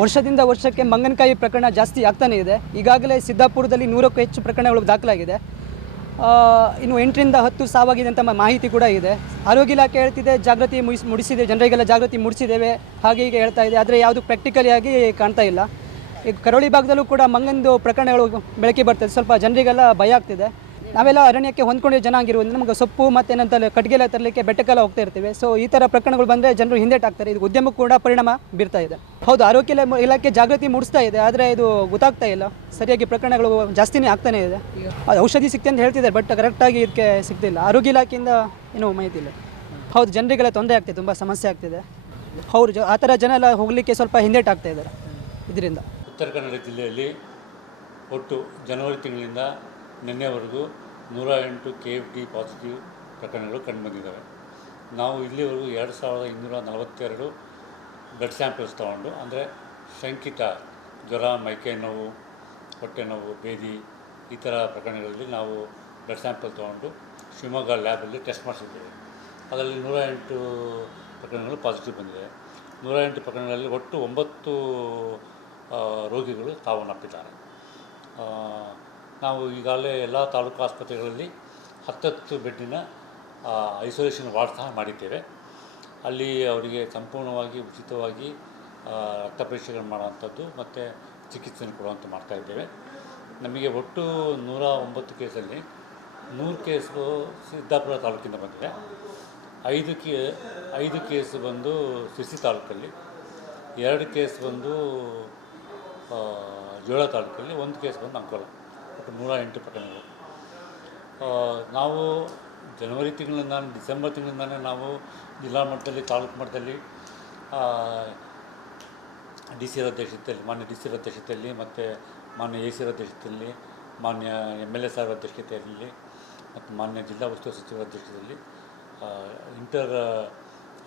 ವರ್ಷದಿಂದ ವರ್ಷಕ್ಕೆ ಮಂಗನಕಾಯಿ ಪ್ರಕರಣ ಜಾಸ್ತಿ ಆಗ್ತಾನೇ ಇದೆ. ಈಗಾಗಲೇ ಸಿದ್ದಾಪುರದಲ್ಲಿ ನೂರಕ್ಕೂ ಹೆಚ್ಚು ಪ್ರಕರಣಗಳು ದಾಖಲಾಗಿದೆ. ಇನ್ನು ಎಂಟರಿಂದ ಹತ್ತು ಸಾವಾಗಿದೆ ಅಂತ ಮಾಹಿತಿ ಕೂಡ ಇದೆ. ಆರೋಗ್ಯ ಇಲಾಖೆ ಹೇಳ್ತಿದೆ, ಜಾಗೃತಿ ಮುಡಿಸ್ ಮುಡಿಸಿದೆ, ಜನರಿಗೆಲ್ಲ ಜಾಗೃತಿ ಮೂಡಿಸಿದ್ದೇವೆ, ಹಾಗೆ ಹೀಗೆ ಹೇಳ್ತಾ ಇದೆ. ಆದರೆ ಯಾವುದು ಪ್ರಾಕ್ಟಿಕಲಿ ಆಗಿ ಕಾಣ್ತಾ ಇಲ್ಲ. ಈಗ ಕರಾವಳಿ ಭಾಗದಲ್ಲೂ ಕೂಡ ಮಂಗಂದು ಪ್ರಕರಣಗಳು ಬೆಳಕಿ ಬರ್ತದೆ. ಸ್ವಲ್ಪ ಜನರಿಗೆಲ್ಲ ಭಯ ಆಗ್ತಿದೆ. ನಾವೆಲ್ಲ ಅರಣ್ಯಕ್ಕೆ ಹೊಂದ್ಕೊಂಡಿರೋ ಜನ ಆಗಿರುವುದರಿಂದ ನಮಗೆ ಸೊಪ್ಪು ಮತ್ತು ಏನಂತಲ್ಲ ಕಟ್ಟಿಗೆಲ್ಲ ತರಲಿಕ್ಕೆ ಬೆಟ್ಟಕ್ಕೆಲ್ಲ ಹೋಗ್ತಾ ಇರ್ತೀವಿ. ಸೊ ಈ ಥರ ಪ್ರಕರಣಗಳು ಬಂದರೆ ಜನರು ಹಿಂದೇಟಾಗ್ತಾರೆ ಇದು ಉದ್ಯಮಕ್ಕೂ ಕೂಡ ಪರಿಣಾಮ ಬೀರ್ತಾ ಇದೆ. ಹೌದು, ಆರೋಗ್ಯ ಇಲಾ- ಇಲಾಖೆ ಜಾಗೃತಿ ಮೂಡಿಸ್ತಾ ಇದೆ, ಆದರೆ ಇದು ಗೊತ್ತಾಗ್ತಾ ಇಲ್ಲ. ಸರಿಯಾಗಿ ಪ್ರಕರಣಗಳು ಜಾಸ್ತಿನೇ ಆಗ್ತಾನೇ ಇದೆ. ಔಷಧಿ ಸಿಗ್ತೆ ಅಂತ ಹೇಳ್ತಿದ್ದಾರೆ ಬಟ್ ಕರೆಕ್ಟಾಗಿ ಇದಕ್ಕೆ ಸಿಗ್ತಿಲ್ಲ. ಆರೋಗ್ಯ ಇಲಾಖೆಯಿಂದ ಏನೂ ಮಾಹಿತಿ ಇಲ್ಲ. ಹೌದು, ಜನರಿಗೆಲ್ಲ ತೊಂದರೆ ಆಗ್ತಿದೆ, ತುಂಬ ಸಮಸ್ಯೆ ಆಗ್ತಿದೆ. ಜ ಆ ಥರ ಜನ ಎಲ್ಲ ಹೋಗಲಿಕ್ಕೆ ಸ್ವಲ್ಪ ಹಿಂದೇಟಾಗ್ತಾ ಇದ್ದಾರೆ ಇದರಿಂದ. ಉತ್ತರ ಕನ್ನಡ ಜಿಲ್ಲೆಯಲ್ಲಿ ಒಟ್ಟು ಜನವರಿ ತಿಂಗಳಿಂದ ನಿನ್ನೆವರೆಗೂ ನೂರ ಎಂಟು ಕೆ ಎಫ್ ಡಿ ಪಾಸಿಟಿವ್ ಪ್ರಕರಣಗಳು ಕಂಡುಬಂದಿದ್ದಾವೆ ನಾವು ಇಲ್ಲಿವರೆಗೂ ಎರಡು ಸಾವಿರದ ಇನ್ನೂರ ನಲವತ್ತೆರಡು ಬ್ಲಡ್ ಸ್ಯಾಂಪಲ್ಸ್ ತೊಗೊಂಡು ಅಂದರೆ ಶಂಕಿತ ಜ್ವರ ಮೈಕೈ ನೋವು ಹೊಟ್ಟೆ ನೋವು ಬೇದಿ ಈ ಥರ ಪ್ರಕರಣಗಳಲ್ಲಿ ನಾವು ಬ್ಲಡ್ ಸ್ಯಾಂಪಲ್ ತೊಗೊಂಡು ಶಿವಮೊಗ್ಗ ಲ್ಯಾಬಲ್ಲಿ ಟೆಸ್ಟ್ ಮಾಡಿಸಿದ್ದೇವೆ. ಅದರಲ್ಲಿ ನೂರ ಎಂಟು ಪ್ರಕರಣಗಳು ಪಾಸಿಟಿವ್ ಬಂದಿದೆ. ನೂರ ಎಂಟು ಪ್ರಕರಣಗಳಲ್ಲಿ ಒಟ್ಟು ಒಂಬತ್ತು ರೋಗಿಗಳು ಸಾವನ್ನಪ್ಪಿದ್ದಾರೆ ಆ, ನಾವು ಈಗಾಗಲೇ ಎಲ್ಲ ತಾಲೂಕು ಆಸ್ಪತ್ರೆಗಳಲ್ಲಿ ಹತ್ತತ್ತು ಬೆಡ್ಡಿನ ಐಸೋಲೇಷನ್ ವಾರ್ಡ್ ಸಹ ಮಾಡಿದ್ದೇವೆ. ಅಲ್ಲಿ ಅವರಿಗೆ ಸಂಪೂರ್ಣವಾಗಿ ಉಚಿತವಾಗಿ ರಕ್ತ ಪರೀಕ್ಷೆಗಳು ಮಾಡುವಂಥದ್ದು ಮತ್ತು ಚಿಕಿತ್ಸೆಯನ್ನು ಕೊಡುವಂಥ ಮಾಡ್ತಾಯಿದ್ದೇವೆ ನಮಗೆ ಒಟ್ಟು ನೂರ ಒಂಬತ್ತು ಕೇಸಲ್ಲಿ ನೂರು ಕೇಸು ಸಿದ್ದಾಪುರ ತಾಲೂಕಿಂದ ಬಂದಿದೆ. ಐದು ಕೇ, ಐದು ಕೇಸ್ ಬಂದು ಸಿರ್ಸಿ ತಾಲೂಕಲ್ಲಿ, ಎರಡು ಕೇಸ್ ಬಂದು ಜೋಳ ತಾಲೂಕಲ್ಲಿ, ಒಂದು ಕೇಸ್ ಬಂದು ಅಂಕೋಲ. ನೂರ ಎಂಟು ಪ್ರಕರಣಗಳು. ನಾವು ಜನವರಿ ತಿಂಗಳಿಂದ ಡಿಸೆಂಬರ್ ತಿಂಗಳಿಂದಾನೇ ನಾವು ಜಿಲ್ಲಾ ಮಟ್ಟದಲ್ಲಿ, ತಾಲೂಕು ಮಟ್ಟದಲ್ಲಿ ಡಿ ಸಿ ಅಧ್ಯಕ್ಷತೆಯಲ್ಲಿ, ಮಾನ್ಯ ಡಿ ಸಿ ಅಧ್ಯಕ್ಷತೆಯಲ್ಲಿ ಮತ್ತು ಮಾನ್ಯ ಎ ಸಿ ಅಧ್ಯಕ್ಷತೆಯಲ್ಲಿ, ಮಾನ್ಯ ಎಂ ಎಲ್ ಎ ಸಾಹೇಬ್ ಅಧ್ಯಕ್ಷತೆಯಲ್ಲಿ ಮತ್ತು ಮಾನ್ಯ ಜಿಲ್ಲಾ ಉಸ್ತುವಾರಿ ಸಚಿವರ ಅಧ್ಯಕ್ಷತೆಯಲ್ಲಿ ಇಂಟರ್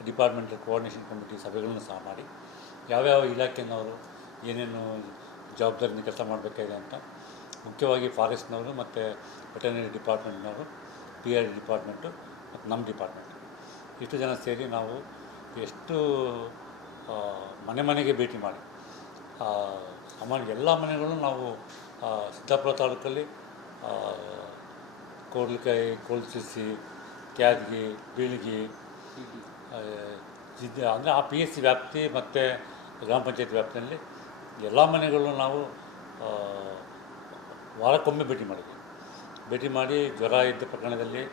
ಡಿಪಾರ್ಟ್ಮೆಂಟಲ್ ಕೋಆರ್ಡಿನೇಷನ್ ಕಮಿಟಿ ಸಭೆಗಳನ್ನು ಸಹ ಮಾಡಿ, ಯಾವ್ಯಾವ ಇಲಾಖೆಯವರು ಏನೇನು ಜವಾಬ್ದಾರಿಯಿಂದ ಕೆಲಸ ಮಾಡಬೇಕಾಗಿದೆ ಅಂತ ಮುಖ್ಯವಾಗಿ ಫಾರೆಸ್ಟ್ನವರು ಮತ್ತು ವೆಟರ್ನರಿ ಡಿಪಾರ್ಟ್ಮೆಂಟ್ನವರು, ಪಿ ಆರ್ ಡಿಪಾರ್ಟ್ಮೆಂಟು ಮತ್ತು ನಮ್ಮ ಡಿಪಾರ್ಟ್ಮೆಂಟ್. ಇಷ್ಟು ಜನ ಸೇರಿ ನಾವು ಎಷ್ಟು ಮನೆ ಮನೆಗೆ ಭೇಟಿ ಮಾಡಿ ಸಾಮಾನ್ಯ ಎಲ್ಲ ಮನೆಗಳು ನಾವು ಸಿದ್ದಾಪುರ ತಾಲೂಕಲ್ಲಿ ಕೋಡ್ಲಕಾಯಿ, ಕೋಲ್ಸಿಸಿ, ಕ್ಯಾದ್ಗಿ, ಬೀಳ್ಗಿ ಜಿದ್ದ, ಅಂದರೆ ಆ ಪಿ ಎಸ್ ಸಿ ವ್ಯಾಪ್ತಿ ಮತ್ತು ಗ್ರಾಮ ಪಂಚಾಯತ್ ವ್ಯಾಪ್ತಿಯಲ್ಲಿ ಎಲ್ಲ ಮನೆಗಳು ನಾವು ವಾರಕ್ಕೊಮ್ಮೆ ಭೇಟಿ ಮಾಡಿದ್ವಿ. ಭೇಟಿ ಮಾಡಿ ಜ್ವರ ಇದ್ದ ಪ್ರಕರಣದಲ್ಲಿ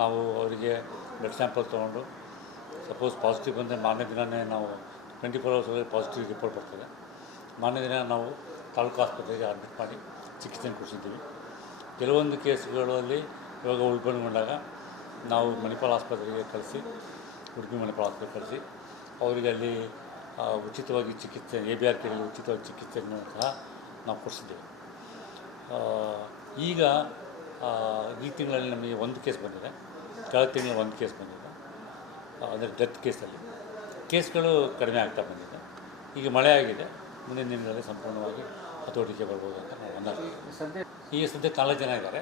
ನಾವು ಅವರಿಗೆ ಬ್ಲಡ್ ಸ್ಯಾಂಪಲ್ ತೊಗೊಂಡು ಸಪೋಸ್ ಪಾಸಿಟಿವ್ ಬಂದರೆ ಮಾರನೇ ದಿನವೇ ನಾವು ಟ್ವೆಂಟಿ ಫೋರ್ ಅವರ್ಸಲ್ಲಿ ಪಾಸಿಟಿವ್ ರಿಪೋರ್ಟ್ ಬರ್ತದೆ. ಮಾರನೇ ದಿನ ನಾವು ತಾಲೂಕು ಆಸ್ಪತ್ರೆಗೆ ಅಡ್ಮಿಟ್ ಮಾಡಿ ಚಿಕಿತ್ಸೆಯನ್ನು ಕೊಡಿಸಿದ್ದೀವಿ. ಕೆಲವೊಂದು ಕೇಸ್ಗಳಲ್ಲಿ ಇವಾಗ ಉಳ್ಕೊಂಡುಕೊಂಡಾಗ ನಾವು ಮಣಿಪಾಲ್ ಆಸ್ಪತ್ರೆಗೆ ಕಳಿಸಿ ಉಡುಪಿ ಮಣಿಪಾಲ್ ಆಸ್ಪತ್ರೆಗೆ ಕಳಿಸಿ ಅವರಿಗೆ ಅಲ್ಲಿ ಉಚಿತವಾಗಿ ಚಿಕಿತ್ಸೆ ಎ ಬಿ ಆರ್ ಕೆಯಲ್ಲಿ ಉಚಿತವಾಗಿ ಚಿಕಿತ್ಸೆಯನ್ನು ಸಹ ನಾವು ಕೊಡಿಸಿದ್ದೇವೆ. ಈಗ ಈ ತಿಂಗಳಲ್ಲಿ ನಮಗೆ ಒಂದು ಕೇಸ್ ಬಂದಿದೆ. ಕಳೆದ ತಿಂಗಳು ಒಂದು ಕೇಸ್ ಬಂದಿದೆ. ಅಂದರೆ ಡೆತ್ ಕೇಸಲ್ಲಿ. ಕೇಸ್ಗಳು ಕಡಿಮೆ ಆಗ್ತಾ ಬಂದಿದೆ. ಈಗ ಮಳೆ ಆಗಿದೆ. ಮುಂದಿನ ದಿನಗಳಲ್ಲಿ ಸಂಪೂರ್ಣವಾಗಿ ಹತೋಟಿಗೆ ಬರ್ಬೋದು ಅಂತ ನಾವು ಅಂದಾಜು ಈಗ ಸದ್ಯ ನಾಲ್ಕು ಜನ ಇದ್ದಾರೆ.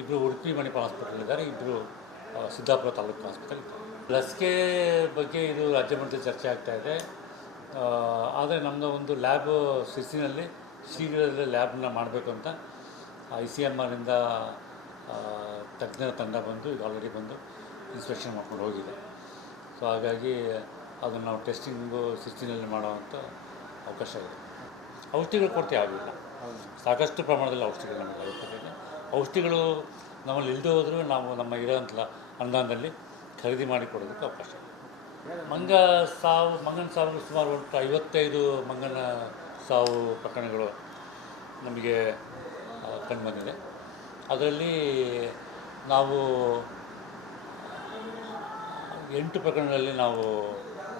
ಇಬ್ಬರು ಉಡುಪಿ ಮಣಿಪಾಲ್ ಹಾಸ್ಪಿಟಲ್ ಇದ್ದಾರೆ. ಇಬ್ಬರು ಸಿದ್ದಾಪುರ ತಾಲೂಕು ಹಾಸ್ಪಿಟಲ್ ಇದ್ದಾರೆ. ಲಸಿಕೆ ಬಗ್ಗೆ ಇದು ರಾಜ್ಯ ಮಟ್ಟದ ಚರ್ಚೆ ಆಗ್ತಾ ಇದೆ. ಆದರೆ ನಮ್ಮದು ಒಂದು ಲ್ಯಾಬ್ ಸಿಸಿನಲ್ಲಿ ಶೀಘ್ರದಲ್ಲೇ ಲ್ಯಾಬ್ನ ಮಾಡಬೇಕು ಅಂತ ಐ ಸಿ ಎಂ ಆರಿಂದ ತಜ್ಞರ ತಂಡ ಬಂದು ಇದು ಆಲ್ರೆಡಿ ಬಂದು ಇನ್ಸ್ಪೆಕ್ಷನ್ ಮಾಡ್ಕೊಂಡು ಹೋಗಿದೆ. ಸೊ ಹಾಗಾಗಿ ಅದನ್ನು ನಾವು ಟೆಸ್ಟಿಂಗು ಸಿಸ್ಟಿನಲ್ಲಿ ಮಾಡೋವಂಥ ಅವಕಾಶ ಇದೆ. ಔಷಧಿಗಳು ಕೊರತೆ ಆಗಿಲ್ಲ ಸಾಕಷ್ಟು ಪ್ರಮಾಣದಲ್ಲಿ ಔಷಧಿಗಳು ನಮಗೆ ಅವಶ್ಯಕತೆ ಇದೆ. ಔಷಧಿಗಳು ನಮ್ಮಲ್ಲಿ ಇಲ್ಲದೆ ಹೋದರೂ ನಾವು ನಮ್ಮ ಇರೋಂಥ ಅನುದಾನದಲ್ಲಿ ಖರೀದಿ ಮಾಡಿ ಕೊಡೋದಕ್ಕೆ ಅವಕಾಶ ಇದೆ. ಮಂಗ ಸಾವು ಮಂಗನ ಸಾವು ಸುಮಾರು ಒಟ್ಟು ಐವತ್ತೈದು ಮಂಗನ ಸಾವು ಪ್ರಕರಣಗಳು ನಮಗೆ ಕಂಡುಬಂದಿದೆ ಅದರಲ್ಲಿ ನಾವು ಎಂಟು ಪ್ರಕರಣಗಳಲ್ಲಿ ನಾವು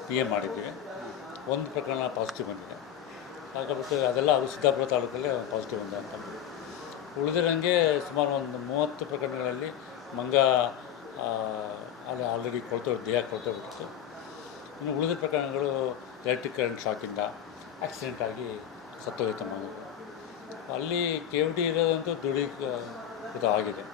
ಪಿ ಎ ಮಾಡಿದ್ದೀವಿ. ಒಂದು ಪ್ರಕರಣ ಪಾಸಿಟಿವ್ ಬಂದಿದೆ. ಹಾಗಾಗ್ಬಿಟ್ಟು ಅದೆಲ್ಲ ಅದು ಸಿದ್ದಾಪುರ ತಾಲೂಕಲ್ಲೇ ಪಾಸಿಟಿವ್ ಬಂದೆ ಅಂತ ಉಳಿದಿರಂಗೆ ಸುಮಾರು ಒಂದು ಮೂವತ್ತು ಪ್ರಕರಣಗಳಲ್ಲಿ ಮಂಗ ಅಲ್ಲಿ ಆಲ್ರೆಡಿ ಕೊಳ್ತೋ, ದೇಹ ಕೊಳ್ತೋಗ್ಬಿಟ್ಟಿತ್ತು ಇನ್ನು ಉಳಿದ ಪ್ರಕರಣಗಳು ಎಲೆಕ್ಟ್ರಿಕ್ ಕರೆಂಟ್ ಶಾಕಿಂದ ಆಕ್ಸಿಡೆಂಟ್ ಆಗಿ ಸತ್ತೋಯ್ತು ಮಗು ಅಲ್ಲಿ ಕೆ ಡಿ ಇರೋದಂತೂ ದುಡಿ ಆಗಿದೆ